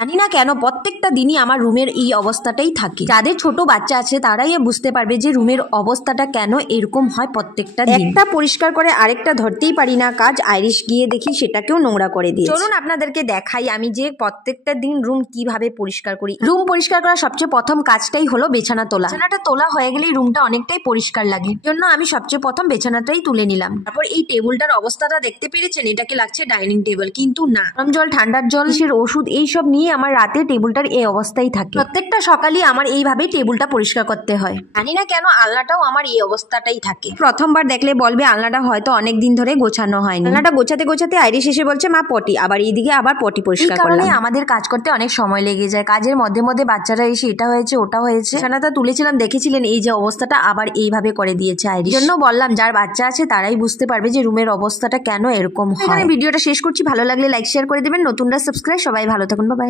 জানি না কেন প্রত্যেকটা দিনই আমার রুমের এই অবস্থাটাই থাকে। যাদের ছোট বাচ্চা আছে তারাই বুঝতে পারবে যে রুমের অবস্থাটা কেন এরকম হয় প্রত্যেকটা দিন। একটা পরিষ্কার করে আরেকটা ধরতেই পারি না কাজ। আইরিশ গিয়ে দেখি সেটাকেও নোংরা করে দিয়েছে। চলুন আপনাদেরকে দেখাই আমি যে প্রত্যেকটা দিন রুম কিভাবে পরিষ্কার করি। রুম পরিষ্কার করার সবচেয়ে প্রথম কাজটাই হলো বিছানা তোলা। বিছানাটা তোলা হয়ে গেলেই রুমটা অনেকটাই পরিষ্কার লাগে। জন্য আমি সবচেয়ে প্রথম বিছানাটাই তুলে নিলাম। তারপর এই টেবিলটার অবস্থাটা দেখতে পেরেছেন, এটাকে লাগছে ডাইনিং টেবিল, কিন্তু না, গরম জল, ঠান্ডার জল, ওষুধ এইসব নিয়ে আমার রাতে টেবিলটার এই অবস্থায় থাকে। প্রত্যেকটা সকালে আমার এইভাবেই টেবিলটা পরিষ্কার করতে হয়। জানি না কেন আলনাটাও আমার এই অবস্থাটাই থাকে। প্রথমবার দেখলে বলবে আলনাটা হয়তো অনেক দিন ধরে গোছানো হয়নি। আলনাটা গোছাতে গোছাতে আইরিশ এসে বলছে মা পটি, আবার এইদিকে আবার পটি পরিষ্কার করলাম। এই কারণে আমাদের কাজ করতে অনেক সময় লেগে যায়। কাজের মধ্যে মধ্যে বাচ্চারা এসে এটা হয়েছে ওটা হয়েছে। বিছানাটা তুলেছিলাম, দেখেছিলেন এই যে অবস্থাটা আবার এইভাবে করে দিয়েছে আইরিশ। জন্য বললাম যার বাচ্চা আছে তারাই বুঝতে পারবে যে রুমের অবস্থাটা কেন এরকম হয়। ভিডিওটা শেষ করছি, ভালো লাগলে লাইক শেয়ার করে দেবেন, নতুনরা সাবস্ক্রাইব। সবাই ভালো থাকুন, বাই বাই।